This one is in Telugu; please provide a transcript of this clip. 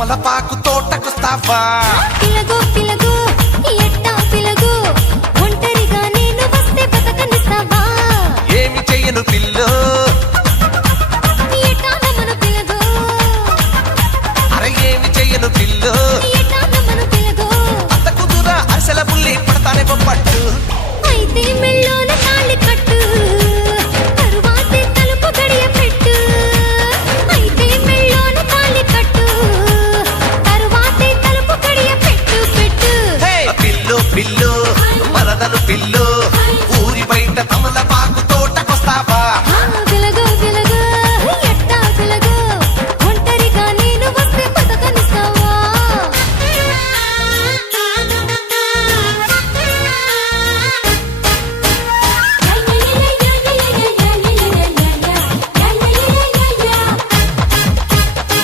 తమలపాకు తోటకొస్తావా పిలగో పిలగో ఎట్టా పిలగో ఒంటరిగా నేను వస్తే బతకనిస్తావా ఏమి చెయ్యను పిల్లో ఎట్టా నమ్మను పిలగో అరే ఏమి చెయ్యను పిల్లో ఎట్టా నమ్మను పిలగో అత్త కుదురా అరిసెల బుల్లి పడతానే బొప్పట్టు అయితే మెళ్ళో